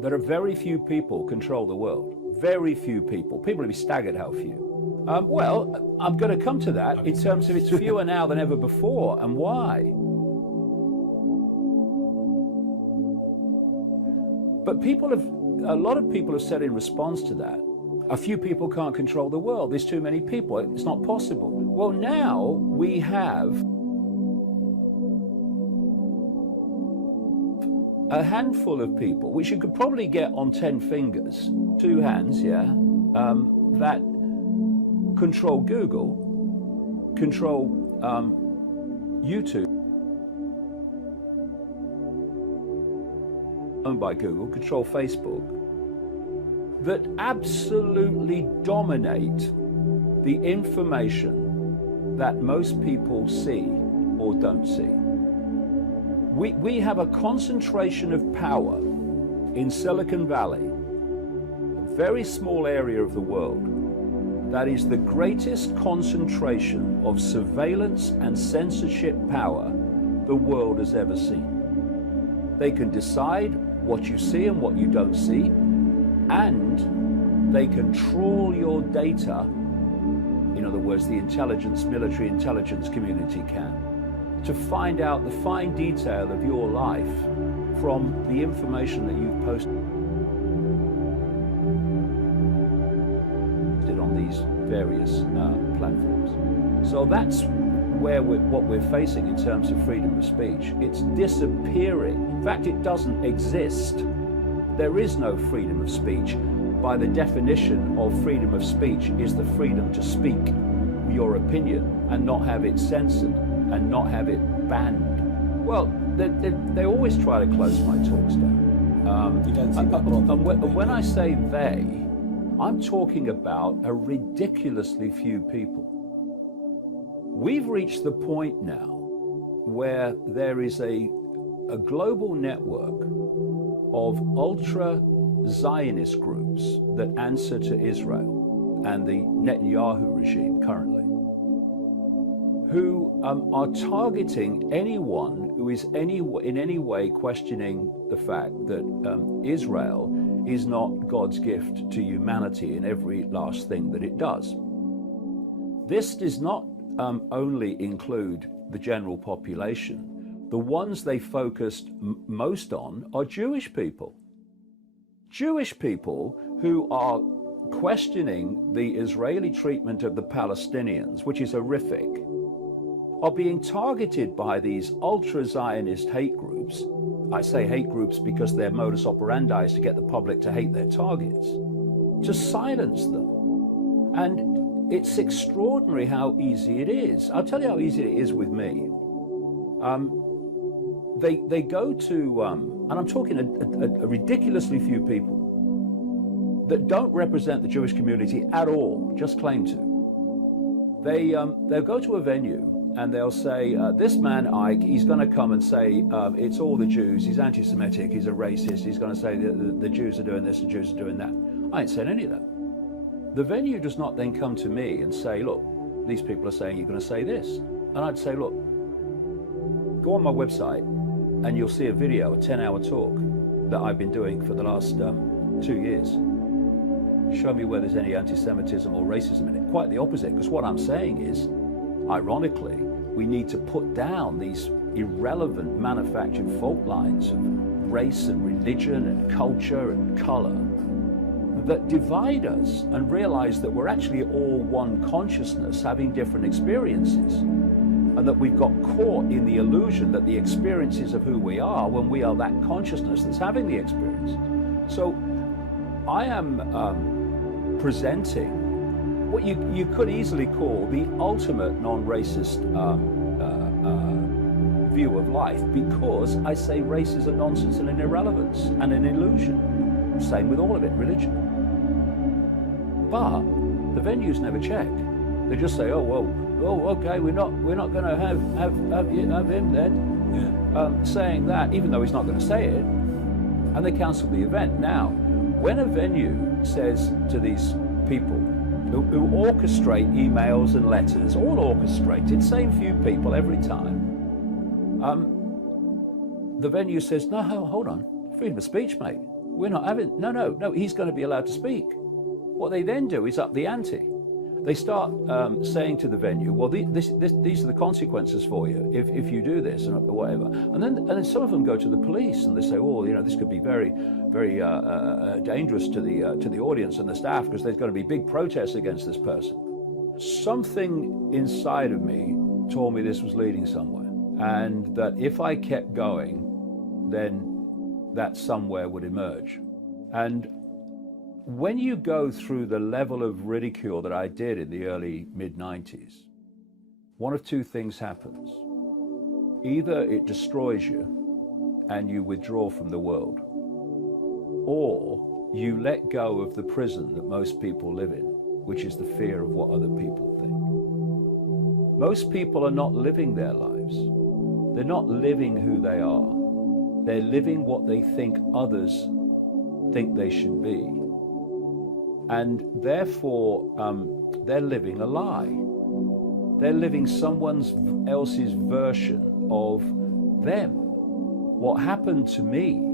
that very few people control the world. Very few people. People will be staggered how few. Well, I'm going to come to that in terms of it's fewer now than ever before, and why. But a lot of people have said in response to that, a few people can't control the world. There's too many people. It's not possible. Well, now we have a handful of people, which you could probably get on 10 fingers, 2 hands, yeah, that control Google, control YouTube, owned by Google, control Facebook, that absolutely dominate the information that most people see or don't see. We have a concentration of power in Silicon Valley, a very small area of the world, that is the greatest concentration of surveillance and censorship power the world has ever seen. They can decide what you see and what you don't see, and they can trawl your data. In other words, the military intelligence community can, to find out the fine detail of your life from the information that you've posted on these various platforms. So that's what we're facing in terms of freedom of speech. It's disappearing. In fact, it doesn't exist. There is no freedom of speech. By the definition of freedom of speech is the freedom to speak your opinion and not have it censored and not have it banned. Well, they always try to close my talks down. You don't see that wrong. And when I say they, I'm talking about a ridiculously few people. We've reached the point now where there is a global network of ultra-Zionist groups that answer to Israel and the Netanyahu regime currently, who are targeting anyone who is in any way questioning the fact that Israel is not God's gift to humanity in every last thing that it does. This does not only include the general population. The ones they focused most on are Jewish people. Jewish people who are questioning the Israeli treatment of the Palestinians, which is horrific, are being targeted by these ultra-Zionist hate groups. I say hate groups because their modus operandi is to get the public to hate their targets, to silence them. And it's extraordinary how easy it is. I'll tell you how easy it is with me. They go to, and I'm talking a ridiculously few people that don't represent the Jewish community at all, just claim to. They'll go to a venue and they'll say, this man Icke, he's going to come and say, it's all the Jews, he's anti-Semitic, he's a racist, he's going to say the Jews are doing this, the Jews are doing that. I ain't said any of that. The venue does not then come to me and say, look, these people are saying you're going to say this. And I'd say, look, go on my website and you'll see a video, a 10-hour talk that I've been doing for the last 2 years. Show me where there's any anti-Semitism or racism in it. Quite the opposite, because what I'm saying is, ironically, we need to put down these irrelevant manufactured fault lines of race and religion and culture and color that divide us and realize that we're actually all one consciousness having different experiences, and that we've got caught in the illusion that the experiences of who we are when we are that consciousness that's having the experience. So I am presenting what you could easily call the ultimate non-racist view of life, because I say race is a nonsense and an irrelevance and an illusion. Same with all of it, religion. But the venues never check. They just say, oh well, oh okay, we're not going to have him then, yeah. Saying that, even though he's not going to say it, and they cancel the event. Now, when a venue says to these people who orchestrate emails and letters, all orchestrated, same few people every time, the venue says, no, hold on, freedom of speech, mate. We're not having, no, he's going to be allowed to speak. What they then do is up the ante. They start saying to the venue, well, these are the consequences for you if you do this, and whatever. And then some of them go to the police and they say, oh, this could be very, very dangerous to the audience and the staff, because there's going to be big protests against this person. Something inside of me told me this was leading somewhere, and that if I kept going, then that somewhere would emerge. And when you go through the level of ridicule that I did in the early mid-90s, one of two things happens. Either it destroys you and you withdraw from the world, or you let go of the prison that most people live in, which is the fear of what other people think. Most people are not living their lives. They're not living who they are. They're living what they think others think they should be. And therefore, they're living a lie. They're living someone else's version of them. What happened to me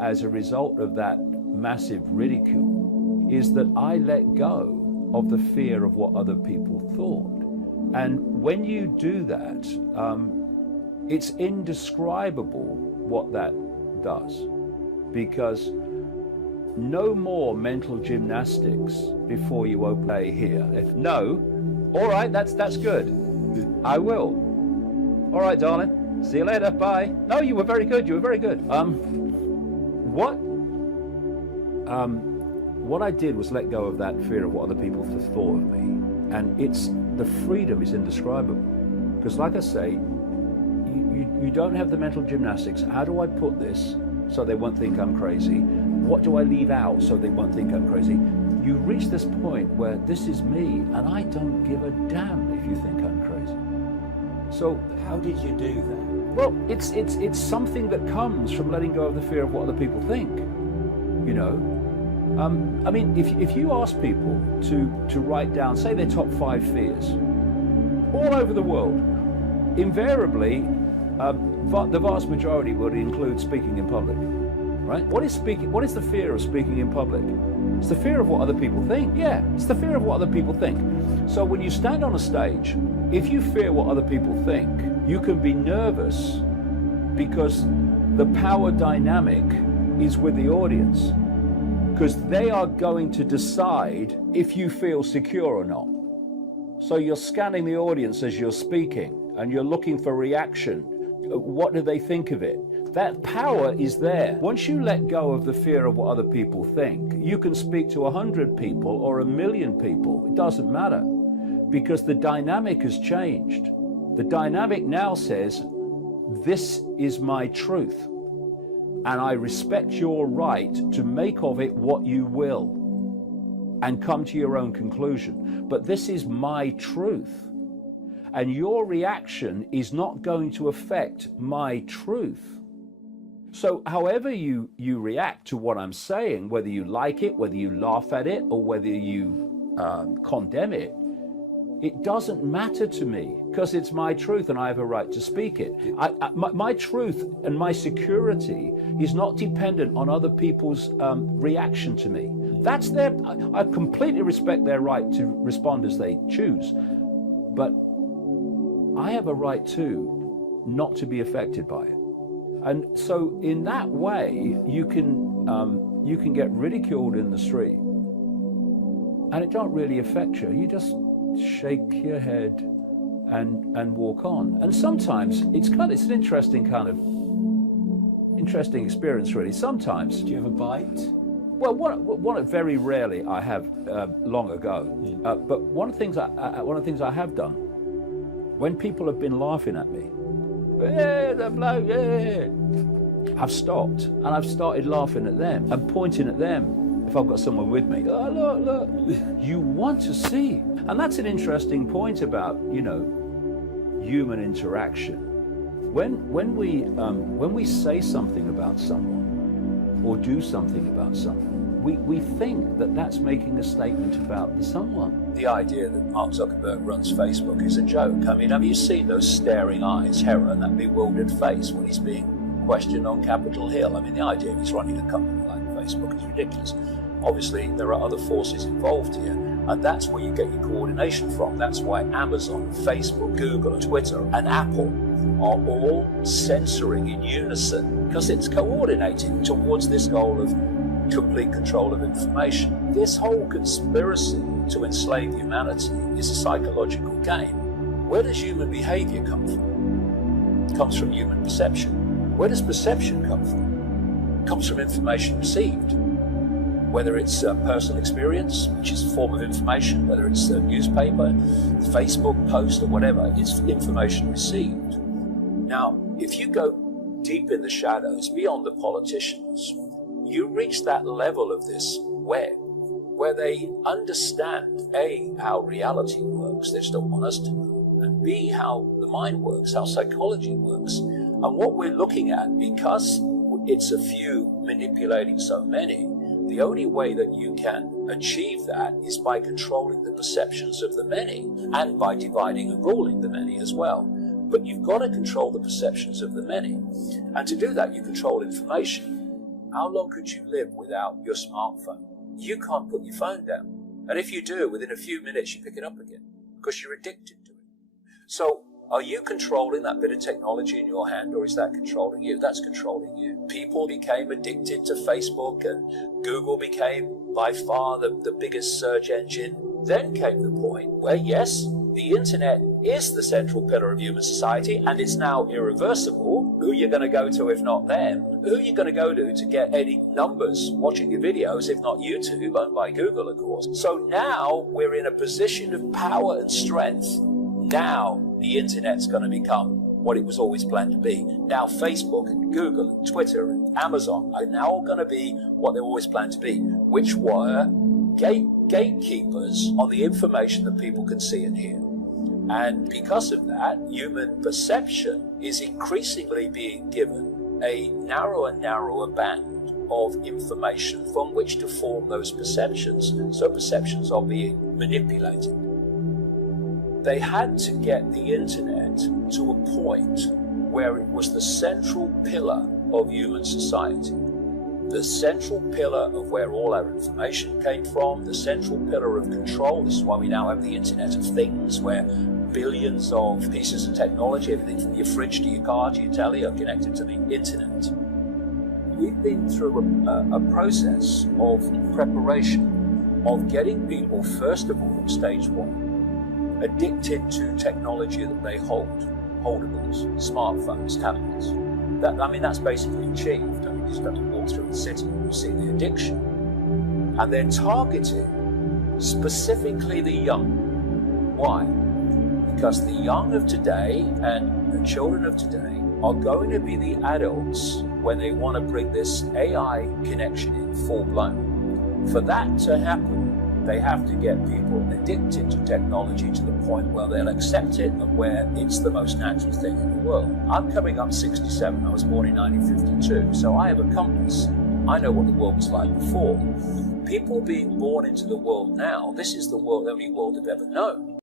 as a result of that massive ridicule is that I let go of the fear of what other people thought. And when you do that, it's indescribable what that does, because no more mental gymnastics before you obey here. No, all right, that's good. I will. All right, darling. See you later. Bye. No, you were very good. You were very good. What I did was let go of that fear of what other people thought of me, and the freedom is indescribable. Because, like I say, you don't have the mental gymnastics. How do I put this so they won't think I'm crazy? What do I leave out so they won't think I'm crazy? You reach this point where this is me, and I don't give a damn if you think I'm crazy. So how did you do that? Well, it's something that comes from letting go of the fear of what other people think. I mean, if you ask people to write down, say, their top 5 fears, all over the world, invariably, the vast majority would include speaking in public. Right? What is the fear of speaking in public? It's the fear of what other people think. Yeah, it's the fear of what other people think. So when you stand on a stage, if you fear what other people think, you can be nervous because the power dynamic is with the audience, because they are going to decide if you feel secure or not. So you're scanning the audience as you're speaking, and you're looking for reaction. What do they think of it? That power is there. Once you let go of the fear of what other people think, you can speak to 100 people or 1,000,000 people. It doesn't matter, because the dynamic has changed. The dynamic now says, this is my truth, and I respect your right to make of it what you will and come to your own conclusion. But this is my truth, and your reaction is not going to affect my truth. So however you react to what I'm saying, whether you like it, whether you laugh at it, or whether you condemn it, it doesn't matter to me, because it's my truth and I have a right to speak it. My truth and my security is not dependent on other people's reaction to me. That's I completely respect their right to respond as they choose, but I have a right too not to be affected by it. And so in that way, you can get ridiculed in the street, and it don't really affect you. You just shake your head and walk on. And sometimes it's an interesting experience, really. Sometimes. Do you have a bite? Well, one very rarely I have long ago. But one of the things I have done, when people have been laughing at me, that bloke, I've stopped and I've started laughing at them and pointing at them if I've got someone with me. Oh, look. You want to see. And that's an interesting point about, human interaction. When we say something about someone or do something about someone, we think that that's making a statement about the someone. The idea that Mark Zuckerberg runs Facebook is a joke. I mean, have you seen those staring eyes, Hera, and that bewildered face when he's being questioned on Capitol Hill? I mean, the idea of he's running a company like Facebook is ridiculous. Obviously, there are other forces involved here, and that's where you get your coordination from. That's why Amazon, Facebook, Google, Twitter, and Apple are all censoring in unison, because it's coordinated towards this goal of complete control of information. This whole conspiracy to enslave humanity is a psychological game. Where does human behavior come from? It comes from human perception. Where does perception come from? It comes from information received. Whether it's a personal experience, which is a form of information, whether it's a newspaper, Facebook post, or whatever, it's information received. Now, if you go deep in the shadows, beyond the politicians, you reach that level of this web where they understand, A, how reality works, they just don't want us to know, and B, how the mind works, how psychology works. And what we're looking at, because it's a few manipulating so many, the only way that you can achieve that is by controlling the perceptions of the many, and by dividing and ruling the many as well. But you've got to control the perceptions of the many. And to do that, you control information. How long could you live without your smartphone? You can't put your phone down. And if you do, within a few minutes, you pick it up again, because you're addicted to it. So, are you controlling that bit of technology in your hand, or is that controlling you? That's controlling you. People became addicted to Facebook, and Google became by far the biggest search engine. Then came the point where, yes, the internet is the central pillar of human society, and it's now irreversible. Who are you going to go to if not them? Who are you going to go to get any numbers watching your videos if not YouTube, owned by Google, of course? So now we're in a position of power and strength. Now the internet's going to become what it was always planned to be. Now Facebook and Google and Twitter and Amazon are now going to be what they always planned to be, which were gatekeepers on the information that people can see and hear. And because of that, human perception is increasingly being given a narrower and narrower band of information from which to form those perceptions. So perceptions are being manipulated. They had to get the internet to a point where it was the central pillar of human society. The central pillar of where all our information came from, the central pillar of control. This is why we now have the Internet of Things, where billions of pieces of technology, everything from your fridge to your car to your telly, are connected to the internet. We've been through a process of preparation, of getting people, first of all, stage one, addicted to technology that they holdables, smartphones, tablets. That's basically achieved. You just have to walk through the city and you see the addiction. And then targeting specifically the young. Why? Because the young of today and the children of today are going to be the adults when they want to bring this AI connection in full blown. For that to happen, they have to get people addicted to technology to the point where they'll accept it and where it's the most natural thing in the world. I'm coming up 67. I was born in 1952, so I have a compass. I know what the world was like before. People being born into the world now, this is the only world they've ever known.